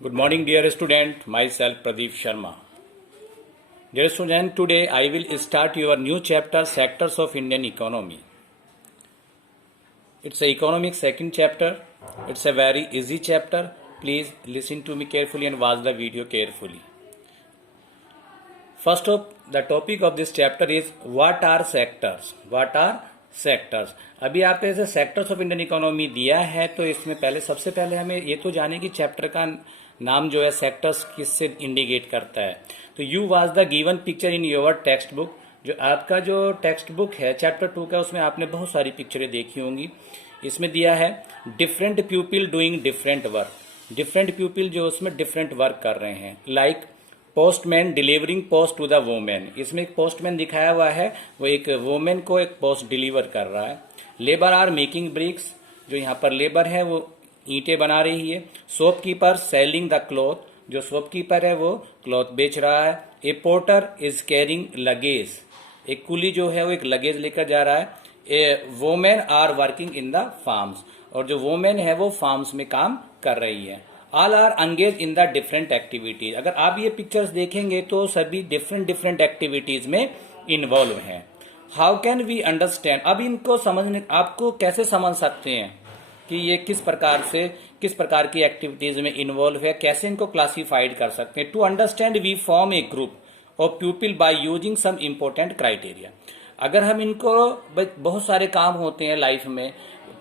Good morning, dear student. Myself Pradeep Sharma. Dear student, today I will start your new chapter, Sectors of Indian Economy. It's a economic second chapter. It's a very easy chapter. Please listen to me carefully and watch the video carefully. First of the topic of this chapter is what are sectors? What are sectors. अभी आपको ऐसे sectors of Indian economy दिया है, तो इसमें पहले सबसे पहले हमें ये तो जाने कि चैप्टर का नाम जो है सेक्टर्स किससे इंडिकेट करता है। तो you was the given picture in your text book. जो आपका जो टेक्स्ट बुक है चैप्टर 2 का, उसमें आपने बहुत सारी पिक्चरें देखी होंगी। इसमें दिया है different people doing different work. Different people जो उसमें डिफरेंट वर्क कर रहे हैं, like postman delivering post to the women. इसमें एक पोस्टमैन दिखाया हुआ है, वो एक वोमेन को एक पोस्ट डिलीवर कर रहा है। लेबर आर मेकिंग ब्रिक्स, जो यहाँ पर लेबर है वो ईंटें बना रही है। शॉपकीपर सेलिंग द क्लॉथ, जो शॉपकीपर है वो क्लॉथ बेच रहा है। ए पोर्टर इज कैरिंग लगेज, एक कुली जो है वो एक लगेज लेकर जा रहा है। A women are working in the farms, और जो वोमेन है वो फार्म्स में काम कर रही है। All are engage in the different activities. अगर आप ये पिक्चर्स देखेंगे तो सभी डिफरेंट एक्टिविटीज में इन्वॉल्व हैं। हाउ कैन वी अंडरस्टैंड, अब इनको समझने आपको कैसे समझ सकते हैं कि ये किस प्रकार की एक्टिविटीज में इन्वॉल्व है, कैसे इनको क्लासिफाइड कर सकते हैं। To understand we form a group of people by using some important criteria. अगर हम इनको, बहुत सारे काम होते हैं लाइफ में,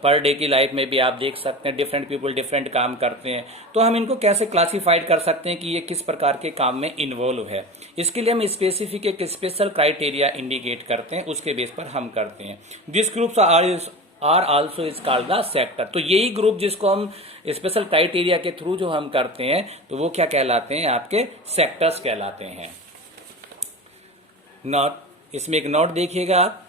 पर डे की लाइफ में भी आप देख सकते हैं डिफरेंट पीपल डिफरेंट काम करते हैं, तो हम इनको कैसे क्लासिफाइड कर सकते हैं कि ये किस प्रकार के काम में इन्वॉल्व है। इसके लिए हम स्पेसिफिक एक स्पेशल क्राइटेरिया इंडिकेट करते हैं, उसके बेस पर हम करते हैं। This groups are also is called the sector. तो यही ग्रुप जिसको हम स्पेशल क्राइटेरिया के थ्रू जो हम करते हैं, तो वो क्या कहलाते हैं, आपके सेक्टर्स कहलाते हैं। नोट, इसमें एक नोट देखिएगा आप,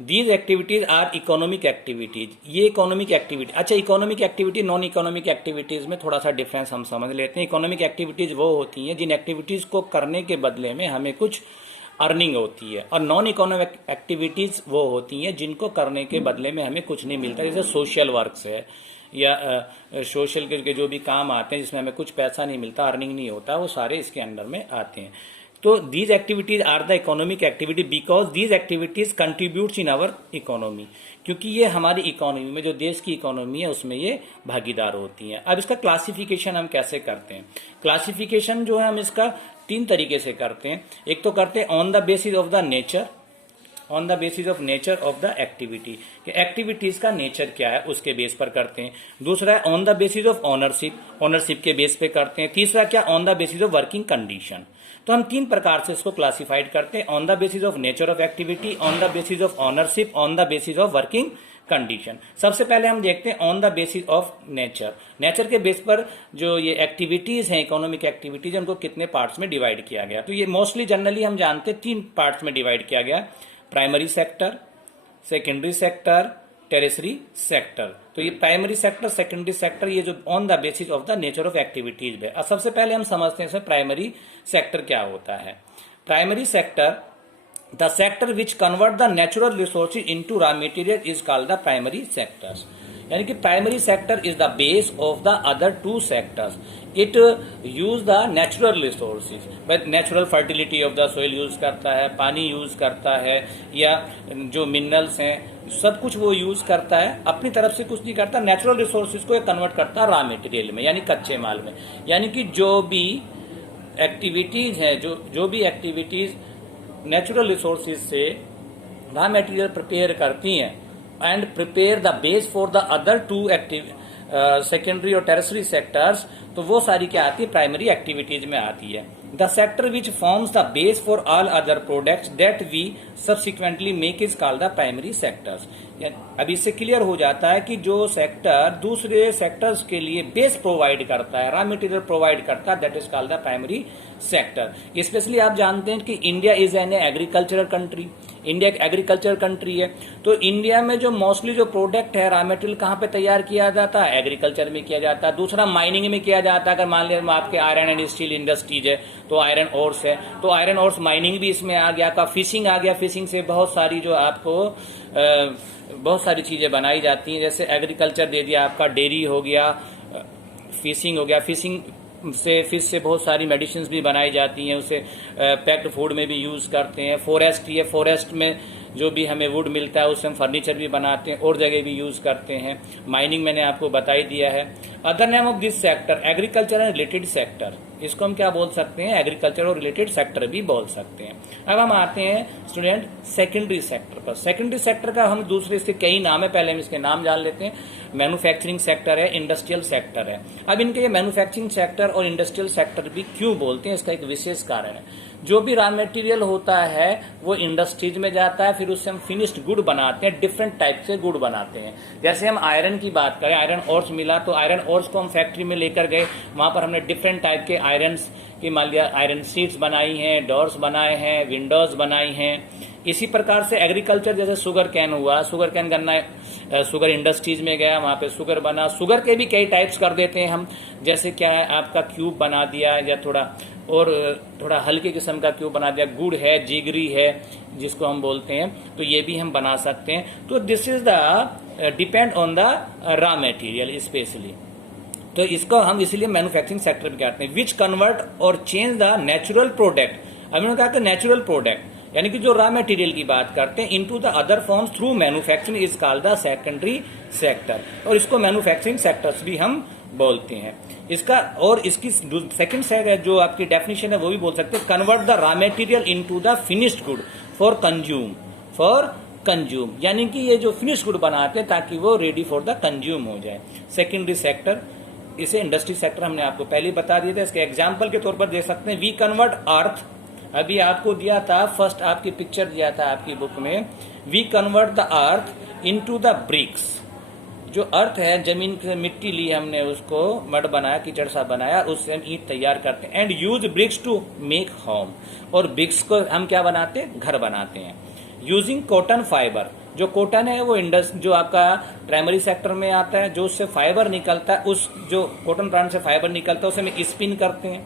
these activities are economic activities. ये इकोनॉमिक एक्टिविटी, अच्छा economic activity non economic activities में थोड़ा सा डिफरेंस हम समझ लेते हैं। इकोनॉमिक एक्टिविटीज वो होती हैं जिन एक्टिविटीज को करने के बदले में हमें कुछ अर्निंग होती है, और नॉन इकोनॉमिक एक्टिविटीज वो होती हैं जिनको करने के बदले में हमें कुछ नहीं मिलता। जैसे सोशल वर्क्स है या सोशल के जो भी काम आते हैं जिसमें हमें कुछ पैसा नहीं मिलता, अर्निंग नहीं होता, वो सारे इसके अंडर में आते हैं। तो these activities are the economic activity because these activities contributes in our economy, क्योंकि ये हमारी इकोनॉमी में, जो देश की इकोनॉमी है उसमें ये भागीदार होती हैं। अब इसका क्लासिफिकेशन हम कैसे करते हैं। क्लासिफिकेशन जो है हम इसका 3 तरीके से करते हैं। एक तो करते हैं on the basis of the nature, on the basis of nature of the activity, कि एक्टिविटीज का नेचर क्या है उसके बेस पर करते हैं। दूसरा है on the basis of ownership, ownership के बेस पे करते हैं। तीसरा क्या, on the basis of working condition. तो हम 3 प्रकार से इसको क्लासिफाइड करते हैं, on the basis of nature of activity, on the basis of ownership, on the basis of working condition. सबसे पहले हम देखते हैं on the basis of nature. Nature के बेस पर जो ये एक्टिविटीज हैं, इकोनॉमिक एक्टिविटीज, उनको कितने पार्ट्स में डिवाइड किया गया। तो ये मोस्टली जनरली हम जानते हैं 3 पार्ट्स में डिवाइड किया गया, primary sector, secondary sector, tertiary sector. तो ये प्राइमरी सेक्टर, सेकेंडरी सेक्टर, ये जो on the basis of the nature of activities है। सबसे पहले हम समझते हैं प्राइमरी सेक्टर क्या होता है। Primary sector, the sector which convert the natural resources into raw material is called the primary sectors. यानी कि primary sector is the base of the other 2 sectors. It use the natural resources, natural fertility of the soil use करता है, पानी use करता है, या जो minerals हैं सब कुछ वो यूज करता है, अपनी तरफ से कुछ नहीं करता। नेचुरल रिसोर्सेज को कन्वर्ट करता है रॉ मटेरियल में, यानी कच्चे माल में। यानी कि जो भी एक्टिविटीज है, जो भी एक्टिविटीज नेचुरल रिसोर्सेज से रॉ मटेरियल प्रिपेयर करती हैं and prepare the base for the other 2 secondary और टेरेसरी सेक्टर्स, तो वो सारी क्या आती है, प्राइमरी एक्टिविटीज में आती है। The sector which forms the base for all other products that we subsequently make is called the primary sectors. अब इससे क्लियर हो जाता है कि जो सेक्टर दूसरे सेक्टर्स के लिए बेस प्रोवाइड करता है, रॉ मटेरियल प्रोवाइड करता है, that is called the primary sector. Specially आप जानते हैं कि India is an agricultural country, India एक एग्रीकल्चर कंट्री है। तो इंडिया में जो मोस्टली जो प्रोडक्ट है, रॉ मटेरियल कहाँ पे तैयार किया जाता है, एग्रीकल्चर में किया जाता है। दूसरा माइनिंग में किया जाता है। अगर मान लिया आपके आयरन एंड स्टील इंडस्ट्रीज है तो आयरन ओर्स है, तो आयरन ओर्स माइनिंग भी इसमें आ गया। का फिशिंग आ गया, फिशिंग से बहुत सारी जो आपको बहुत सारी चीजें बनाई जाती हैं। जैसे एग्रीकल्चर दे दिया आपका, डेयरी हो गया, फिशिंग हो गया, फिश से बहुत सारी मेडिसिन भी बनाई जाती हैं, उसे पैक्ड फूड में भी यूज करते हैं। फॉरेस्ट, ये फॉरेस्ट में जो भी हमें वुड मिलता है उससे हम फर्नीचर भी बनाते हैं और जगह भी यूज करते हैं। माइनिंग मैंने आपको बता ही दिया है। Other name of this sector agriculture and related sector, इसको हम क्या बोल सकते हैं, एग्रीकल्चर और रिलेटेड सेक्टर भी बोल सकते हैं। अब हम आते हैं स्टूडेंट सेकेंडरी सेक्टर पर। सेकेंडरी सेक्टर का हम दूसरे, इसके कई नाम है, पहले हम इसके नाम जान लेते हैं। मैन्युफैक्चरिंग सेक्टर है, इंडस्ट्रियल सेक्टर है। अब इनके ये मैन्युफैक्चरिंग सेक्टर और इंडस्ट्रियल सेक्टर भी क्यों बोलते हैं, इसका एक विशेष कारण है। जो भी रॉ मटेरियल होता है वो इंडस्ट्रीज में जाता है, फिर उससे हम फिनिश्ड गुड बनाते हैं, डिफरेंट टाइप से गुड बनाते हैं। जैसे हम आयरन की बात करें, आयरन ओर्स मिला तो आयरन ओर्स को हम फैक्ट्री में लेकर गए, वहां पर हमने डिफरेंट टाइप के आयरन की मान लिया आयरन शीट्स बनाई हैं, डोर्स बनाए हैं, विंडोज बनाई हैं। इसी प्रकार से एग्रीकल्चर, जैसे शुगर कैन हुआ, शुगर कैन गन्ना शुगर इंडस्ट्रीज में गया, वहां पे शुगर बना। शुगर के भी कई टाइप्स कर देते हैं हम, जैसे क्या है आपका क्यूब बना दिया या थोड़ा हल्के किस्म का क्यूब बना दिया, गुड़ है, जिगरी है जिसको हम बोलते हैं, तो ये भी हम बना सकते हैं। तो this is the depend on the raw material specially. तो इसको हम इसीलिए मैन्युफैक्चरिंग सेक्टर में कहते हैं। विच कन्वर्ट और चेंज द नेचुरल प्रोडक्ट, अब इन्होंने कहा कि नेचुरल प्रोडक्ट यानी कि जो रॉ मटेरियल की बात करते हैं, into the other forms through manufacturing is called the secondary sector, और इसको मैन्युफैक्चरिंग सेक्टर्स भी हम बोलते हैं। इसका और इसकी सेकंड साइड जो आपकी डेफिनेशन है वो भी बोल सकते हैं, convert the raw material into the finished good for consume, यानी कि ये जो फिनिश्ड गुड बनाते हैं ताकि वो रेडी फॉर द कंज्यूम हो जाए। सेकेंडरी सेक्टर, इसे इंडस्ट्री सेक्टर हमने आपको पहले बता दिया था। इसके एग्जाम्पल के तौर पर देख सकते हैं, वी कन्वर्ट अर्थ, अभी आपको दिया था फर्स्ट आपकी पिक्चर दिया था आपकी बुक में, we convert the earth into the bricks. जो अर्थ है, जमीन से मिट्टी ली हमने, उसको मड बनाया, कीचड़ सा बनाया, उससे हम ईंट तैयार करते हैं। And use bricks to make home, और ब्रिक्स को हम क्या बनाते हैं, घर बनाते हैं। यूजिंग कॉटन फाइबर, जो कॉटन है वो जो आपका प्राइमरी सेक्टर में आता है, जो उससे फाइबर निकलता है, उस जो कॉटन प्लांट से फाइबर निकलता है उसे हम स्पिन करते हैं,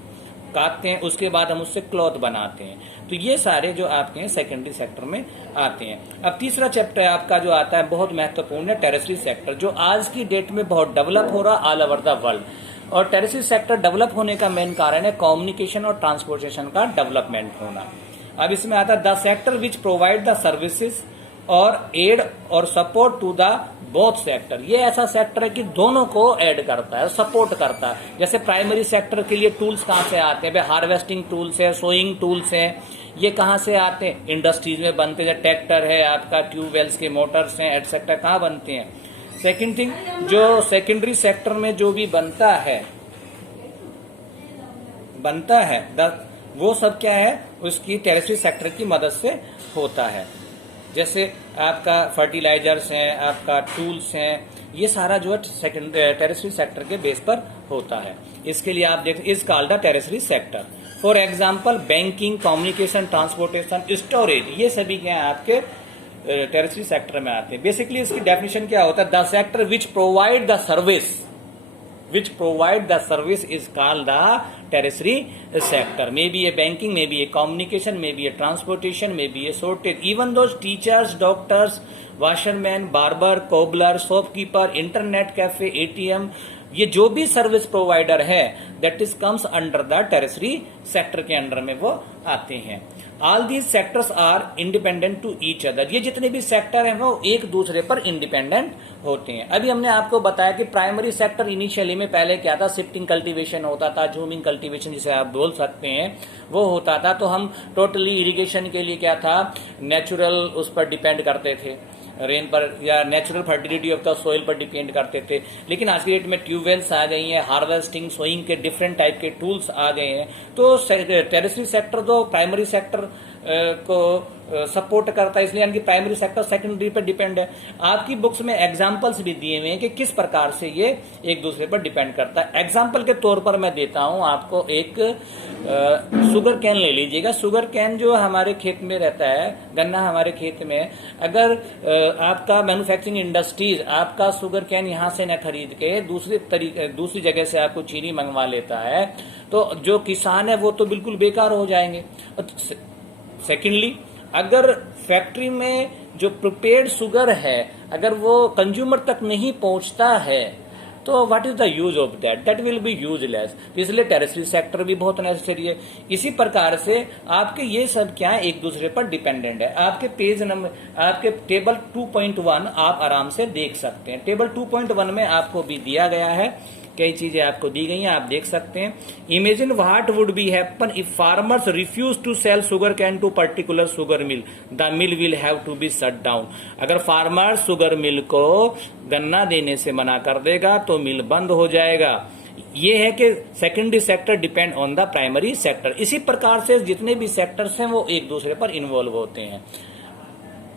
काटते हैं, उसके बाद हम उससे क्लॉथ बनाते हैं। तो ये सारे जो आपके सेकेंडरी सेक्टर में आते हैं। अब तीसरा चैप्टर आपका जो आता है बहुत महत्वपूर्ण है, टेरेसरी सेक्टर, जो आज की डेट में बहुत डेवलप हो रहा ऑल ओवर द वर्ल्ड। और टेरेसरी सेक्टर डेवलप होने का मेन कारण है कम्युनिकेशन और ट्रांसपोर्टेशन का डेवलपमेंट होना। अब इसमें आता है the sector which provide the services और एड और support to the both sector. ये ऐसा सेक्टर है कि दोनों को ऐड करता है, सपोर्ट करता है। जैसे प्राइमरी सेक्टर के लिए टूल्स कहाँ से आते हैं, हार्वेस्टिंग टूल्स है, सोइंग टूल्स है, ये कहाँ से आते हैं, इंडस्ट्रीज में बनते हैं। ट्रैक्टर है आपका, ट्यूबवेल्स के मोटर्स हैं, एटसेट्रा, कहाँ बनते हैं। सेकेंड थिंग, जो सेकेंडरी सेक्टर में जो भी बनता है वो सब क्या है, उसकी टेरेसरी सेक्टर की मदद से होता है। जैसे आपका फर्टिलाइजर्स हैं, आपका टूल्स हैं, ये सारा जो है टेरेसरी सेक्टर के बेस पर होता है। इसके लिए आप देख, is called the tertiary sector. For example banking, communication, transportation, storage, ये सभी क्या है आपके टेरेसरी सेक्टर में आते हैं। बेसिकली इसकी डेफिनेशन क्या होता है, the sector which provide the service is called the tertiary sector. Maybe a banking, maybe a communication, maybe a transportation, maybe a sorted. Even those teachers, doctors, washerman, barber, cobbler, shopkeeper, internet cafe, ATM, ये जो भी service provider है that is comes under the tertiary sector के under में वो आते हैं। All these sectors are independent to each other, ये जितने भी सेक्टर हैं वो एक दूसरे पर इंडिपेंडेंट होते हैं। अभी हमने आपको बताया कि प्राइमरी सेक्टर इनिशियली में पहले क्या था, शिफ्टिंग कल्टीवेशन होता था, झूमिंग कल्टीवेशन जिसे आप बोल सकते हैं, वो होता था। तो हम टोटली इरिगेशन के लिए क्या था, नेचुरल उस पर डिपेंड करते थे, रेन पर या natural fertility of the soil पर डिपेंड करते थे। लेकिन आज की डेट में ट्यूबवेल्स आ गई हैं, हार्वेस्टिंग, सोइंग के डिफरेंट टाइप के टूल्स आ गए हैं। तो टेरेसरी सेक्टर तो प्राइमरी सेक्टर को सपोर्ट करता है, इसलिए यानी कि प्राइमरी सेक्टर सेकेंडरी पर डिपेंड है। आपकी बुक्स में एग्जाम्पल्स भी दिए हुए हैं कि किस प्रकार से ये एक दूसरे पर डिपेंड करता है। एग्जाम्पल के तौर पर मैं देता हूं आपको, एक शुगर कैन ले लीजिएगा। शुगर कैन जो हमारे खेत में रहता है, गन्ना हमारे खेत में, अगर आपका मैन्युफैक्चरिंग इंडस्ट्रीज आपका शुगर कैन यहाँ से न खरीद के दूसरी जगह से आपको चीनी मंगवा लेता है, तो जो किसान है वो तो बिल्कुल बेकार हो जाएंगे। सेकेंडली, अगर फैक्ट्री में जो प्रिपेयर्ड शुगर है अगर वो कंज्यूमर तक नहीं पहुंचता है, तो what is the use of that, that will be useless. इसलिए टेरेस्ट्री सेक्टर भी बहुत नेसेसरी है। इसी प्रकार से आपके ये सब क्या है, एक दूसरे पर डिपेंडेंट है। आपके पेज नंबर, आपके टेबल 2.1 आप आराम से देख सकते हैं। टेबल 2.1 में आपको भी दिया गया है, कई चीजें आपको दी गई हैं, आप देख सकते हैं। Imagine what would be happen if farmers refuse to sell sugar cane to particular sugar mill, the mill will have to be shut down. अगर फार्मर शुगर मिल को गन्ना देने से मना कर देगा तो मिल बंद हो जाएगा। ये है कि secondary sector depend on the primary sector. इसी प्रकार से जितने भी सेक्टर्स हैं वो एक दूसरे पर इन्वॉल्व होते हैं।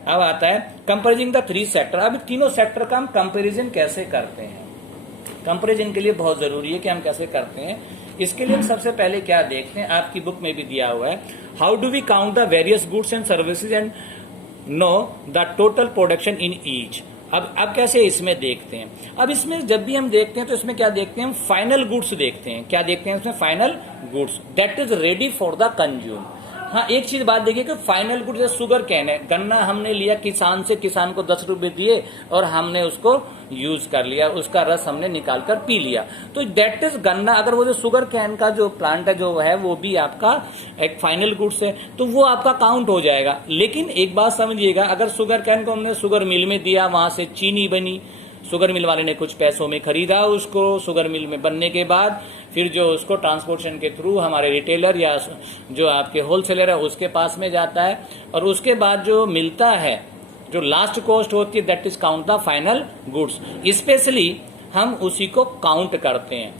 अब आता है कंपेरिजिंग द थ्री सेक्टर। अब तीनों सेक्टर का हम कंपेरिजन कैसे करते हैं, कंपेरिजन के लिए बहुत जरूरी है कि हम कैसे करते हैं। इसके लिए हम सबसे पहले क्या देखते हैं, आपकी बुक में भी दिया हुआ है, how do we count the various goods and services and know the total production in each. अब कैसे इसमें देखते हैं। अब इसमें जब भी हम देखते हैं तो इसमें क्या देखते हैं, हम फाइनल गुड्स देखते हैं। क्या देखते हैं इसमें, final goods that is ready for the consume. हाँ, एक चीज बात देखिए कि फाइनल गुड्स जैसे शुगर कैन है, गन्ना हमने लिया किसान से, किसान को 10 रुपए दिए और हमने उसको यूज कर लिया, उसका रस हमने निकाल कर पी लिया, तो दैट इज गन्ना। अगर वो जो शुगर कैन का जो प्लांट है जो है वो भी आपका एक फाइनल गुड्स है, तो वो आपका काउंट हो जाएगा। लेकिन एक बात समझिएगा, अगर शुगर कैन को हमने शुगर मिल में दिया, वहां से चीनी बनी, शुगर मिल वाले ने कुछ पैसों में खरीदा उसको, शुगर मिल में बनने के बाद फिर जो उसको ट्रांसपोर्टेशन के थ्रू हमारे रिटेलर या जो आपके होलसेलर है उसके पास में जाता है, और उसके बाद जो मिलता है, जो लास्ट कॉस्ट होती है, that is count the final goods. Specially हम उसी को काउंट करते हैं।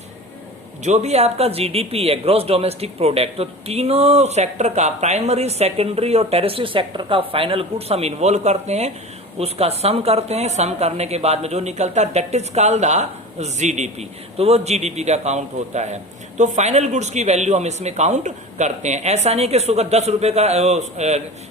जो भी आपका जीडीपी है, ग्रॉस डोमेस्टिक प्रोडक्ट, तो तीनों सेक्टर का, प्राइमरी, सेकेंडरी और टेरेस्ट्री सेक्टर का फाइनल गुड्स हम इन्वॉल्व करते हैं, उसका सम करते हैं। सम करने के बाद में जो निकलता है that is called the GDP, तो वो जीडीपी का काउंट होता है। तो फाइनल गुड्स की वैल्यू हम इसमें काउंट करते हैं। ऐसा नहीं कि शुगर 10 रुपए का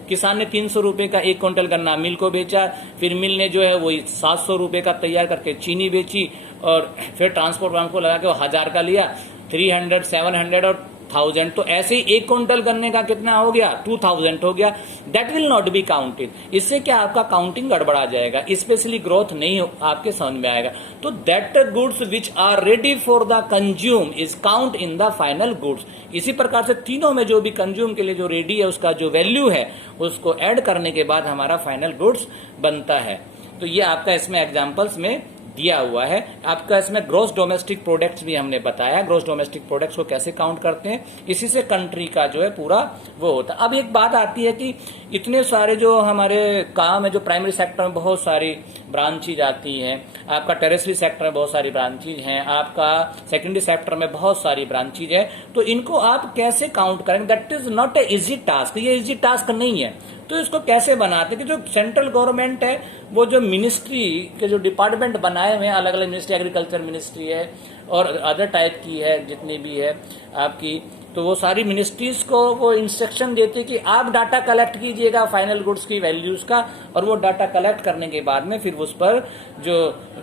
किसान ने 300 रुपए का 1 क्विंटल गन्ना मिल को बेचा, फिर मिल ने जो है वही 700 रुपए का तैयार करके चीनी बेची, और फिर ट्रांसपोर्ट वालों को लगा के वो 1000 का लिया, 300, 700 और 1000, तो ऐसे ही 1 क्विंटल गन्ने का कितना हो गया, 2000 हो गया। That will not be counted. इससे क्या आपका काउंटिंग गड़बड़ा जाएगा, स्पेशली ग्रोथ नहीं आपके समझ में आएगा। तो that goods which are ready for the consume is count in the final goods. इसी प्रकार से तीनों में जो भी कंज्यूम के लिए जो रेडी है उसका जो वैल्यू है उसको ऐड करने के बाद हमारा फाइनल गुड्स बनता है। तो ये आपका इसमें एग्जाम्पल्स में दिया हुआ है। आपका इसमें ग्रॉस डोमेस्टिक प्रोडक्ट्स भी हमने बताया, ग्रॉस डोमेस्टिक प्रोडक्ट्स को कैसे काउंट करते हैं, इसी से कंट्री का जो है पूरा वो होता है। अब एक बात आती है कि इतने सारे जो हमारे काम है, जो प्राइमरी सेक्टर में बहुत सारी ब्रांचेज आती हैं, आपका टेरेस्ट्री सेक्टर में बहुत सारी ब्रांचेज हैं, आपका सेकेंडरी सेक्टर में बहुत सारी ब्रांचेज है, तो इनको आप कैसे काउंट करेंगे, that is not a easy task. ये इजी टास्क नहीं है। तो इसको कैसे बनाते कि जो सेंट्रल गवर्नमेंट है वो जो मिनिस्ट्री के जो डिपार्टमेंट बनाए हुए हैं, अलग अलग मिनिस्ट्री, एग्रीकल्चर मिनिस्ट्री है और अदर टाइप की है जितनी भी है आपकी, तो वो सारी मिनिस्ट्रीज को वो इंस्ट्रक्शन देती कि आप डाटा कलेक्ट कीजिएगा फाइनल गुड्स की वैल्यूज का, और वो डाटा कलेक्ट करने के बाद में फिर उस पर जो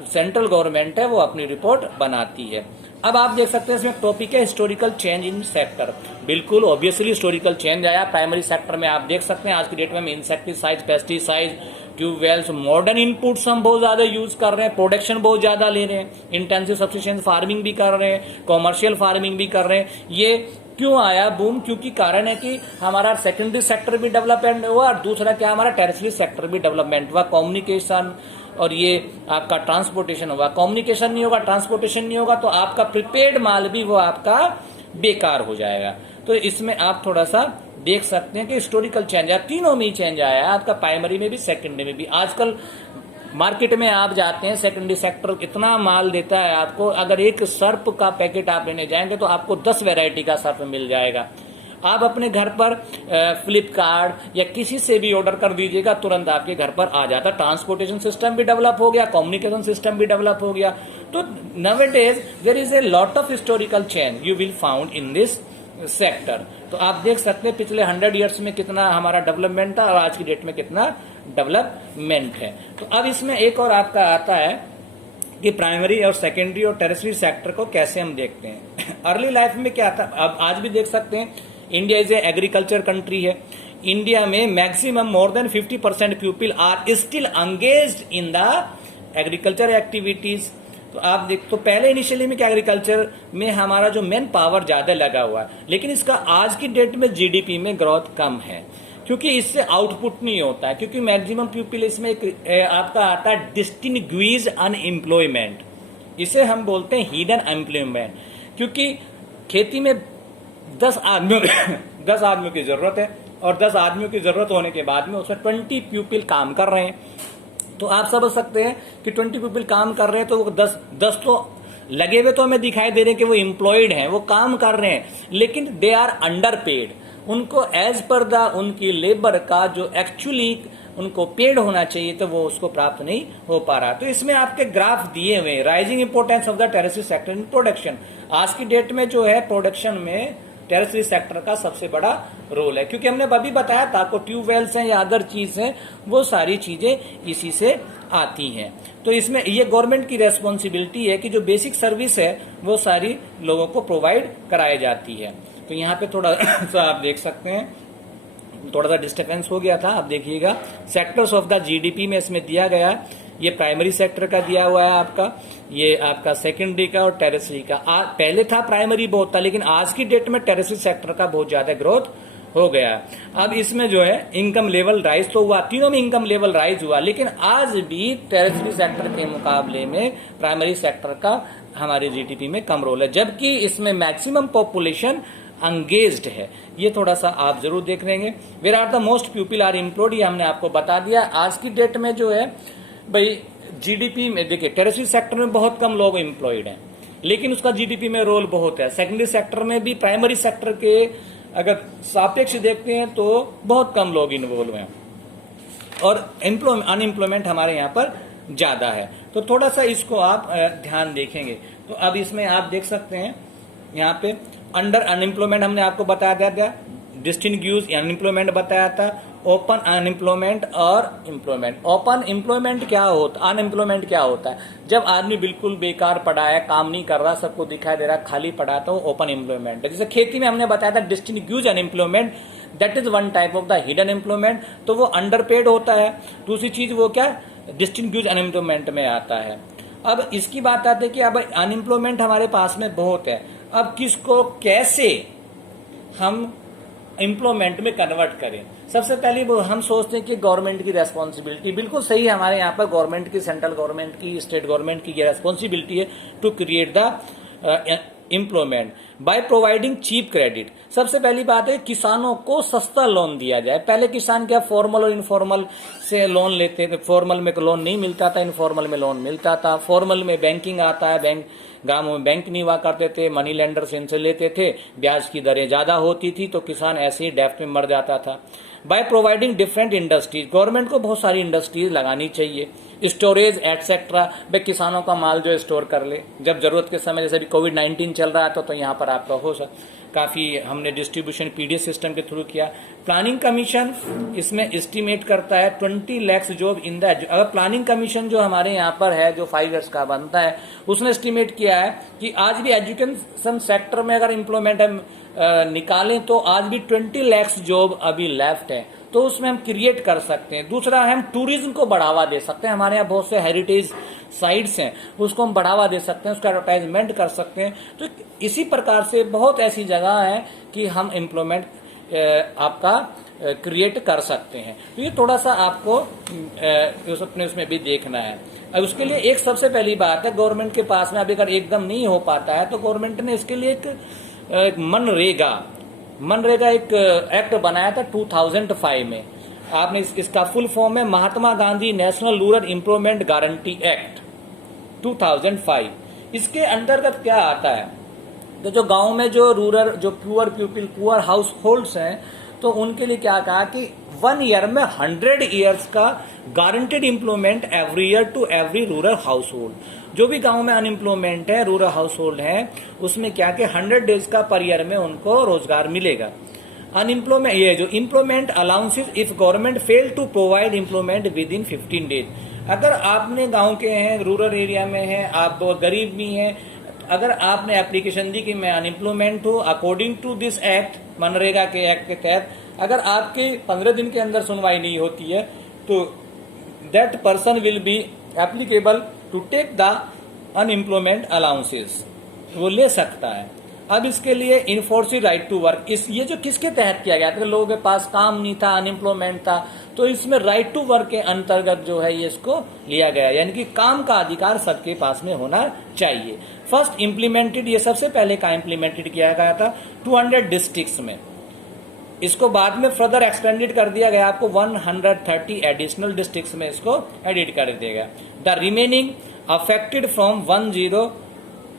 सेंट्रल गवर्नमेंट है वो अपनी रिपोर्ट बनाती है। अब आप देख सकते हैं इसमें टॉपिक है हिस्टोरिकल चेंज इन सेक्टर। बिल्कुल ऑब्वियसली हिस्टोरिकल चेंज आया प्राइमरी सेक्टर में। आप देख सकते हैं आज की डेट में insecticide, pesticide, tube wells, modern inputs हम बहुत ज्यादा यूज कर रहे हैं, प्रोडक्शन बहुत ज्यादा ले रहे हैं, इंटेंसिव सब्सिस्टेंस फार्मिंग भी कर रहे हैं, कॉमर्शियल फार्मिंग भी कर रहे हैं। ये क्यों आया बूम, क्योंकि कारण है कि हमारा सेकेंडरी सेक्टर भी डेवलपमेंट हुआ और दूसरा क्या हमारा टेरेस्ट्री सेक्टर भी डेवलपमेंट हुआ, कम्युनिकेशन और ये आपका ट्रांसपोर्टेशन हुआ। कम्युनिकेशन नहीं होगा, ट्रांसपोर्टेशन नहीं होगा, तो आपका प्रीपेड माल भी वो आपका बेकार हो जाएगा। तो इसमें आप थोड़ा सा देख सकते हैं कि हिस्टोरिकल चेंज है, तीनों में ही चेंज आया है, आपका प्राइमरी में भी सेकेंडरी में भी। आजकल मार्केट में आप जाते हैं, सेकेंडरी सेक्टर इतना माल देता है आपको, अगर एक सर्फ का पैकेट आप लेने जाएंगे तो आपको 10 वैरायटी का सर्फ मिल जाएगा। आप अपने घर पर फ्लिपकार्ट या किसी से भी ऑर्डर कर दीजिएगा, तुरंत आपके घर पर आ जाता। ट्रांसपोर्टेशन सिस्टम भी डेवलप हो गया, कम्युनिकेशन सिस्टम भी डेवलप हो गया। तो nowadays there is a lot of historical change you will found in this sector. तो आप देख सकते हैं पिछले 100 ईयर्स में कितना हमारा डेवलपमेंट था और आज की डेट में कितना डेवलपमेंट है। तो अब इसमें एक और आपका आता है कि प्राइमरी और सेकेंडरी और टेरेस्ट्री सेक्टर को कैसे हम देखते हैं। अर्ली लाइफ में क्या था, अब आज भी देख सकते हैं, India is a agriculture country है। इंडिया में maximum more than 50% people are still engaged in the agriculture activities. तो आप देख, तो पहले इनिशियली में क्या एग्रीकल्चर में हमारा जो मैन पावर ज्यादा लगा हुआ है, लेकिन इसका आज की डेट में जीडीपी में ग्रोथ कम है, क्योंकि इससे आउटपुट नहीं होता है, क्योंकि मैक्सिमम पीपल इसमें आपका आता है डिस्टिंग्विज अनएम्प्लॉयमेंट, इसे हम बोलते हैं हिडन एम्प्लॉयमेंट, क्योंकि खेती में 10 आदमियों की जरूरत है, और 10 आदमियों की जरूरत होने के बाद में उसमें 20 पीपल काम कर रहे हैं। तो आप समझ सकते हैं कि 20 पीपल काम कर रहे हैं, तो वो 10 तो लगे हुए तो हमें दिखाई दे रहे हैं कि वो एम्प्लॉयड हैं, वो काम कर रहे हैं, लेकिन दे आर अंडर पेड। उनको एज पर द उनकी लेबर का जो एक्चुअली उनको पेड होना चाहिए, तो वो उसको प्राप्त नहीं हो पा रहा। तो इसमें आपके ग्राफ दिए हुए, rising importance of the terrestrial sector in production. आज की डेट में जो है प्रोडक्शन में टेरेस्ट्रियल सेक्टर का सबसे बड़ा रोल है, क्योंकि हमने अभी बताया था को ट्यूबवेल्स हैं या अदर चीज हैं, वो सारी चीजें इसी से आती हैं। तो इसमें ये गवर्नमेंट की रेस्पॉन्सिबिलिटी है कि जो बेसिक सर्विस है वो सारी लोगों को प्रोवाइड कराई जाती है। तो यहाँ पे थोड़ा सा आप देख सकते हैं, थोड़ा सा डिस्टर्बेंस हो गया था। आप देखिएगा सेक्टर्स ऑफ द जीडीपी में इसमें दिया गया, ये प्राइमरी सेक्टर का दिया हुआ है आपका, ये आपका सेकेंडरी का और टेरेसरी का। पहले था प्राइमरी बहुत था, लेकिन आज की डेट में टेरेसरी सेक्टर का बहुत ज्यादा ग्रोथ हो गया। अब इसमें जो है इनकम लेवल राइज तो हुआ, तीनों में इनकम लेवल राइज हुआ, लेकिन आज भी टेरेसरी सेक्टर के मुकाबले में प्राइमरी सेक्टर का हमारे जीडीपी में कम रोल है, जबकि इसमें मैक्सिमम पॉपुलेशन एंगेज्ड है। ये थोड़ा सा आप जरूर देख लेंगे। Where are the most people are employed, ये हमने आपको बता दिया। आज की डेट में जो है भाई जीडीपी में देखिए, टेरेसरी सेक्टर में बहुत कम लोग एम्प्लॉयड हैं, लेकिन उसका जीडीपी में रोल बहुत है। सेकेंडरी सेक्टर में भी प्राइमरी सेक्टर के अगर सापेक्ष देखते हैं तो बहुत कम लोग इन्वॉल्व हैं, और अनएम्प्लॉयमेंट हमारे यहाँ पर ज्यादा है। तो थोड़ा सा इसको आप ध्यान देखेंगे। तो अब इसमें आप देख सकते हैं यहाँ पे अंडर अनएम्प्लॉयमेंट हमने आपको बताया था, डिस्टिंग्विश्ड अनएम्प्लॉयमेंट बताया था, ओपन अनएम्प्लॉयमेंट और एम्प्लॉयमेंट। ओपन एम्प्लॉयमेंट क्या होता, अनएम्प्लॉयमेंट क्या होता है? जब आदमी बिल्कुल बेकार पड़ा है, काम नहीं कर रहा, सबको दिखाई दे रहा, खाली पड़ा है, तो ओपन एम्प्लॉयमेंट है। जैसे खेती में हमने बताया था distinguished unemployment, that is one type of the hidden employment, तो वो अंडरपेड होता है। दूसरी चीज वो क्या, डिस्टिंग्विश्ड अनएम्प्लॉयमेंट में आता है। अब इसकी बात आती है कि अब अनएम्प्लॉयमेंट हमारे पास में बहुत है, अब किसको कैसे हम एम्प्लॉयमेंट में कन्वर्ट करें? सबसे पहले वो हम सोचते हैं कि गवर्नमेंट की रेस्पॉन्सिबिलिटी, बिल्कुल सही है, हमारे यहाँ पर गवर्नमेंट की, सेंट्रल गवर्नमेंट की, स्टेट गवर्नमेंट की ये रेस्पॉन्सिबिलिटी है to create the employment by providing cheap credit. सबसे पहली बात है किसानों को सस्ता लोन दिया जाए। पहले किसान क्या फॉर्मल और इनफॉर्मल से लोन लेते थे, फॉर्मल में लोन नहीं मिलता था, इनफॉर्मल में लोन मिलता था। फॉर्मल में बैंकिंग आता है, बैंक गांवों में बैंक नहीं हुआ करते थे, मनी लेंडर से इनसे लेते थे, ब्याज की दरें ज्यादा होती थी, तो किसान ऐसे ही डेफ्ट में मर जाता था। By providing different industries, government को बहुत सारी इंडस्ट्रीज लगानी चाहिए, स्टोरेज एटसेट्रा, भाई किसानों का माल जो स्टोर कर ले, जब जरूरत के समय, जैसे अभी कोविड-19 चल रहा था, तो यहाँ पर आपका हो काफी हमने डिस्ट्रीब्यूशन पीडीएस सिस्टम के थ्रू किया। प्लानिंग कमीशन इसमें एस्टिमेट करता है 20 लाख जॉब इन द, अगर प्लानिंग कमीशन जो हमारे यहाँ पर है, जो 5 ईयर्स का बनता है, उसने एस्टिमेट किया है कि आज भी एजुकेशन सेक्टर में अगर एम्प्लॉयमेंट हम निकालें तो आज भी 20 लाख जॉब अभी लेफ्ट है, तो उसमें हम क्रिएट कर सकते हैं। दूसरा, हम टूरिज्म को बढ़ावा दे सकते हैं, हमारे यहाँ बहुत से हेरिटेज साइट्स हैं, उसको हम बढ़ावा दे सकते हैं, उसका एडवर्टाइजमेंट कर सकते हैं। तो इसी प्रकार से बहुत ऐसी जगह है कि हम एम्प्लॉयमेंट आपका क्रिएट कर सकते हैं। तो ये थोड़ा सा आपको अपने उसमें भी देखना है। अब उसके लिए एक सबसे पहली बात है, गवर्नमेंट के पास में अभी अगर एकदम नहीं हो पाता है, तो गवर्नमेंट ने इसके लिए एक मनरेगा एक एक्ट बनाया था 2005 में। आपने इसका फुल फॉर्म है Mahatma Gandhi national rural employment guarantee act 2005। इसके अंतर्गत क्या आता है, तो जो गांव में जो रूरल, जो poor people, poor house holds हैं, तो उनके लिए क्या कहा कि 1 ईयर में 100 ईयर्स का guaranteed employment every year to every rural household. जो भी गांव में अनएम्प्लॉयमेंट है, रूरल हाउस होल्ड है, उसमें क्या कि 100 डेज का पर ईयर में उनको रोजगार मिलेगा। अनएम्प्लॉयमेंट, ये जो employment allowances if government fail to provide employment within 15 days. अगर आपने गांव के हैं, रूरल एरिया में हैं, आप गरीब भी हैं, अगर आपने एप्लीकेशन दी कि मैं अनएम्प्लॉयमेंट हूँ, according to this act, MNREGA के एक्ट के तहत, अगर आपके 15 दिन के अंदर सुनवाई नहीं होती है, तो that person will be applicable to take the unemployment allowances वो ले सकता है। अब इसके लिए इन्फोर्सिड राइट टू वर्क, ये जो किसके तहत किया गया था, लोगों के पास काम नहीं था, अनएम्प्लॉयमेंट था, तो इसमें राइट टू वर्क के अंतर्गत जो है ये इसको लिया गया, यानी कि काम का अधिकार सबके पास में होना चाहिए। फर्स्ट इम्प्लीमेंटेड, ये सबसे पहले का इम्प्लीमेंटेड किया गया था 200 डिस्ट्रिक्ट्स में। इसको बाद में फर्दर एक्सटेंडेड कर दिया गया, आपको 130 एडिशनल डिस्ट्रिक्ट्स में इसको एडिट कर दिया गया। द रिमेनिंग अफेक्टेड फ्रॉम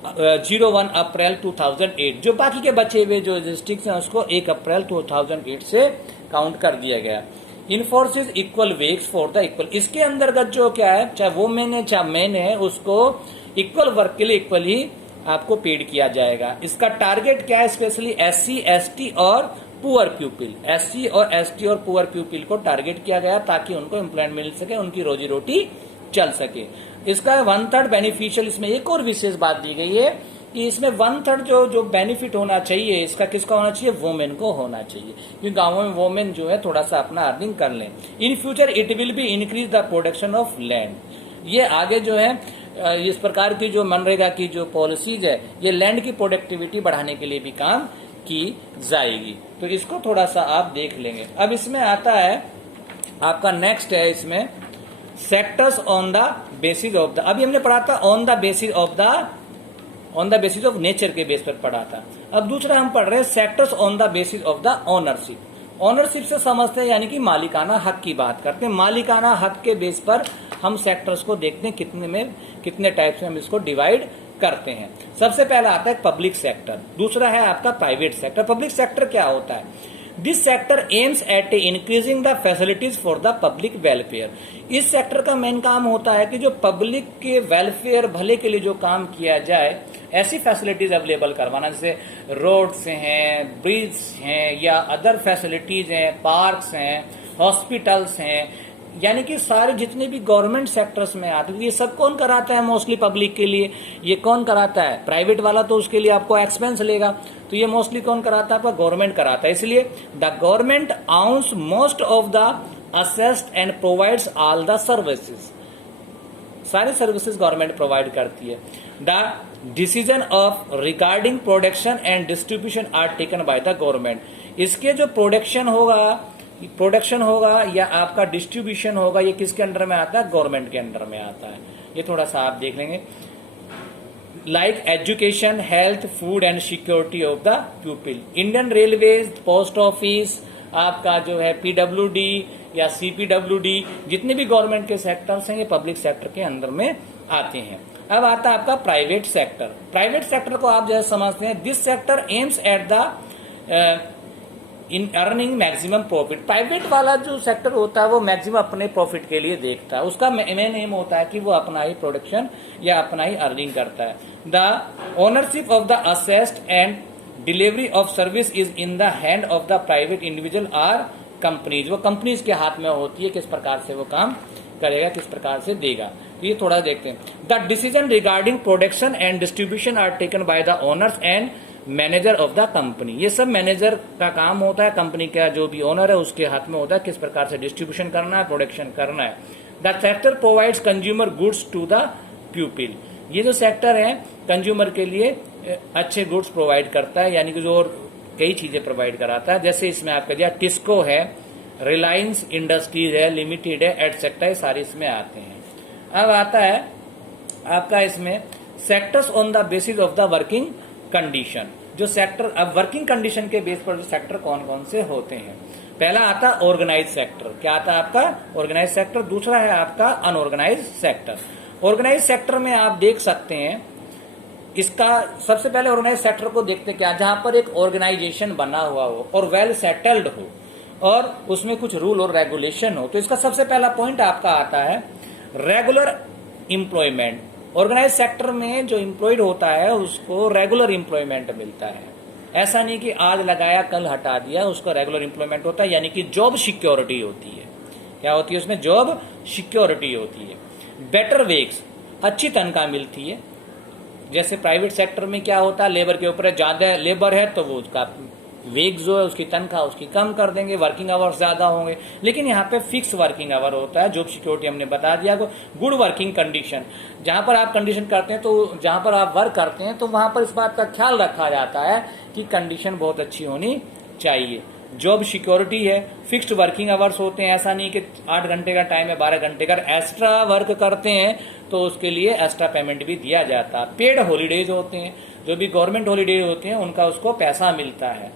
01 अप्रैल 2008, जो बाकी के बचे हुए जो डिस्ट्रिक्ट हैं उसको 1 अप्रैल 2008 से काउंट कर दिया गया। Enforces equal wages for the equal, इसके अंतर्गत जो क्या है, चाहे वो मैन है चाहे मैन है, उसको इक्वल वर्क के लिए इक्वल ही आपको पेड किया जाएगा। इसका टारगेट क्या है, स्पेशली SC ST और पुअर पीपल, SC और ST और पुअर पीपल को टारगेट किया गया ताकि उनको एम्प्लॉयमेंट मिल सके, उनकी रोजी रोटी चल सके। इसका 1/3 बेनिफिशियल, इसमें एक और विशेष बात दी गई है कि इसमें 1/3 जो बेनिफिट होना चाहिए इसका किसका होना चाहिए, वोमेन को होना चाहिए, क्योंकि गांवों में वोमेन जो है थोड़ा सा अपना अर्निंग कर लें। In future it will be increase the production of land, ये आगे जो है इस प्रकार की जो मनरेगा की जो पॉलिसीज है ये लैंड की प्रोडक्टिविटी बढ़ाने के लिए भी काम की जाएगी, तो इसको थोड़ा सा आप देख लेंगे। अब इसमें आता है आपका नेक्स्ट है इसमें sectors on the basis of the, अभी हमने पढ़ा था on the basis of nature के बेस पर पढ़ा था। अब दूसरा हम पढ़ रहे हैं sectors on the basis of the ownership. Ownership से समझते हैं यानी कि मालिकाना हक की बात करते हैं। मालिकाना हक के बेस पर हम सेक्टर्स को देखते हैं कितने टाइप से हम इसको डिवाइड करते हैं। सबसे पहला आता है पब्लिक सेक्टर, दूसरा है आपका प्राइवेट सेक्टर। पब्लिक सेक्टर क्या होता है, this sector aims at increasing the facilities for the public welfare. इस सेक्टर का मेन काम होता है कि जो पब्लिक के वेलफेयर भले के लिए जो काम किया जाए, ऐसी फैसिलिटीज अवेलेबल करवाना, जैसे रोड्स हैं, ब्रिज हैं या अदर फैसिलिटीज हैं, पार्क्स हैं, हॉस्पिटल्स हैं, यानी कि सारे जितने भी गवर्नमेंट सेक्टर्स में आते हैं ये सब कौन कराता है, मोस्टली पब्लिक के लिए ये कौन कराता है, प्राइवेट वाला तो उसके लिए आपको एक्सपेंस लेगा, तो ये मोस्टली कौन कराता है, आपका गवर्नमेंट कराता है। इसलिए the government owns most of the assets and provides all the services, सारे सर्विसेज गवर्नमेंट प्रोवाइड करती है। The decision of regarding production and distribution are taken by the government. इसके जो प्रोडक्शन होगा या आपका डिस्ट्रीब्यूशन होगा, ये किसके अंडर में आता है, गवर्नमेंट के अंडर में आता है। ये थोड़ा सा आप देख लेंगे। Like education, health, food and security of the people. Indian railways, post office, आपका जो है PWD या CPWD, जितने भी गवर्नमेंट के सेक्टर्स हैं ये पब्लिक सेक्टर के अंदर में आते हैं। अब आता है आपका प्राइवेट सेक्टर। प्राइवेट सेक्टर को आप जैसे समझते हैं, this sector aims at the in earning maximum profit. Private वाला जो सेक्टर होता है वो मैक्सिमम अपने प्रॉफिट के लिए देखता है, उसका मेन एम होता है कि वो अपना ही प्रोडक्शन या अपना ही अर्निंग करता है। The ownership of the assets and delivery of service is in the hand of the private individual or companies. वो कंपनीज के हाथ में होती है, किस प्रकार से वो काम करेगा, किस प्रकार से देगा, ये थोड़ा देखते हैं। The decision regarding production and distribution are taken by the owners and manager of the company. ये सब मैनेजर का काम होता है, कंपनी का जो भी ओनर है उसके हाथ में होता है किस प्रकार से डिस्ट्रीब्यूशन करना है, प्रोडक्शन करना है। The sector provides consumer goods to the people. ये जो सेक्टर है कंज्यूमर के लिए अच्छे गुड्स प्रोवाइड करता है, यानी कि जो और कई चीजें प्रोवाइड कराता है। जैसे इसमें आपका दिया टिस्को है, रिलायंस इंडस्ट्रीज है, लिमिटेड है, एटसेट्रा, ये सारे इसमें आते हैं। अब आता है आपका इसमें sectors on the basis of the working condition. जो सेक्टर, अब वर्किंग कंडीशन के बेस पर जो सेक्टर कौन कौन से होते हैं, पहला आता है ऑर्गेनाइज सेक्टर। क्या आता है आपका, ऑर्गेनाइज सेक्टर। दूसरा है आपका अनऑर्गेनाइज सेक्टर। ऑर्गेनाइज सेक्टर में आप देख सकते हैं, इसका सबसे पहले ऑर्गेनाइज सेक्टर को देखते हैं क्या, जहां पर एक ऑर्गेनाइजेशन बना हुआ हो और वेल सेटल्ड हो और उसमें कुछ रूल और रेगुलेशन हो। तो इसका सबसे पहला पॉइंट आपका आता है रेगुलर एम्प्लॉयमेंट। ऑर्गेनाइज सेक्टर में जो एम्प्लॉयड होता है उसको रेगुलर एम्प्लॉयमेंट मिलता है, ऐसा नहीं कि आज लगाया कल हटा दिया, उसका रेगुलर एम्प्लॉयमेंट होता है, यानी कि जॉब सिक्योरिटी होती है। क्या होती है उसमें, जॉब सिक्योरिटी होती है। बेटर वेक्स, अच्छी तनख्वाह मिलती है। जैसे प्राइवेट सेक्टर में क्या होता है, लेबर के ऊपर ज्यादा लेबर है तो वो उसका वेग जो है उसकी तनख्वाह उसकी कम कर देंगे, वर्किंग आवर्स ज्यादा होंगे। लेकिन यहाँ पे फिक्स वर्किंग आवर होता है। जॉब सिक्योरिटी हमने बता दिया को, गुड वर्किंग कंडीशन, जहां पर आप कंडीशन करते हैं तो जहां पर आप वर्क करते हैं तो वहां पर इस बात का ख्याल रखा जाता है कि कंडीशन बहुत अच्छी होनी चाहिए। जॉब सिक्योरिटी है, फिक्स्ड वर्किंग आवर्स होते हैं, ऐसा नहीं कि 8 घंटे का टाइम है 12 घंटे का, एक्स्ट्रा वर्क करते हैं तो उसके लिए एक्स्ट्रा पेमेंट भी दिया जाता है। पेड हॉलीडेज होते हैं, जो भी गवर्नमेंट हॉलीडेज होते हैं उनका उसको पैसा मिलता है।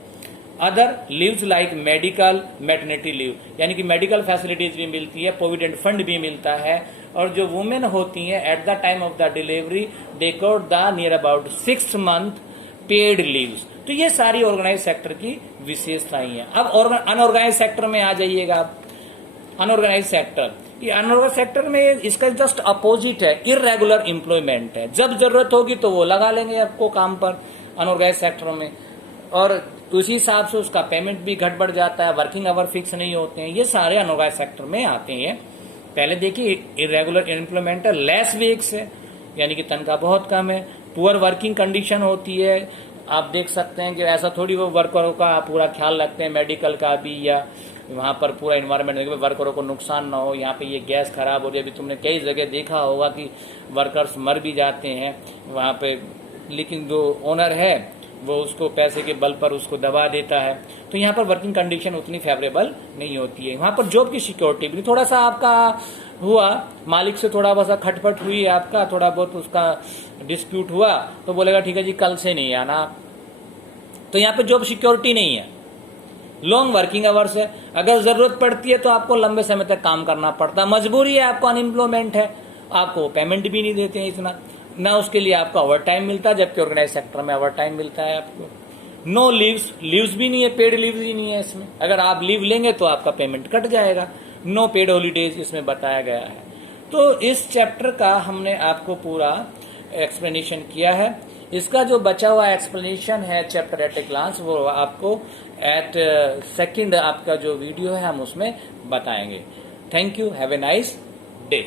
Other leaves like medical, maternity leave, यानी कि मेडिकल फैसिलिटीज भी मिलती है, प्रोविडेंट फंड भी मिलता है। और जो वुमेन होती हैं at the time of the delivery they got the near about 6 month paid leaves. तो ये सारी ऑर्गेनाइज सेक्टर की विशेषताएं हैं। अब अनऑर्गेनाइज सेक्टर में आ जाइएगा आप। अनऑर्गेनाइज सेक्टर, ये अनऑर्गेनाइज सेक्टर में इसका जस्ट अपोजिट है, इररेगुलर एम्प्लॉयमेंट है। जब जरूरत होगी तो वो लगा लेंगे आपको काम पर अनऑर्गेनाइज सेक्टर में, और उसी हिसाब से उसका पेमेंट भी घट बढ़ जाता है, वर्किंग आवर फिक्स नहीं होते हैं। ये सारे अनऑर्गेनाइज सेक्टर में आते हैं। पहले देखिए इररेगुलर एम्प्लॉयमेंट है, लेस वेक्स है, यानी कि तनख्वाह बहुत कम है। पुअर वर्किंग कंडीशन होती है, आप देख सकते हैं कि ऐसा थोड़ी वो वर्करों का पूरा ख्याल रखते हैं, मेडिकल का भी, या वहां पर पूरा इन्वायरमेंट वर्करों को नुकसान ना हो, यहाँ पे ये गैस खराब हो रही है। अभी तुमने कई जगह देखा होगा कि वर्कर्स मर भी जाते हैं वहां पे, लेकिन जो ओनर है वो उसको पैसे के बल पर उसको दबा देता है। तो यहाँ पर वर्किंग कंडीशन उतनी फेवरेबल नहीं होती है। वहां पर जॉब की सिक्योरिटी भी थोड़ा सा आपका हुआ, मालिक से थोड़ा बहुत खटपट हुई आपका, थोड़ा बहुत उसका डिस्प्यूट हुआ तो बोलेगा ठीक है जी कल से नहीं आना। तो यहाँ पे जॉब सिक्योरिटी नहीं है। लॉन्ग वर्किंग आवर्स है, अगर जरूरत पड़ती है तो आपको लंबे समय तक काम करना पड़ता है, मजबूरी है, आपको अनएम्प्लॉयमेंट है, आपको पेमेंट भी नहीं देते हैं इतना, ना उसके लिए आपको ओवर टाइम मिलता है, जबकि ऑर्गेनाइज सेक्टर में ओवर टाइम मिलता है आपको। नो लीव्स, लीव्स भी नहीं है, पेड लीव्स ही नहीं है इसमें। अगर आप लीव लेंगे तो आपका पेमेंट कट जाएगा। नो पेड हॉलीडेज इसमें बताया गया है। तो इस चैप्टर का हमने आपको पूरा एक्सप्लेनेशन किया है। इसका जो बचा हुआ एक्सप्लेनेशन है चैप्टर एट ए ग्लांस, वो आपको एट सेकंड आपका जो वीडियो है हम उसमें बताएंगे। Thank you, have a nice day.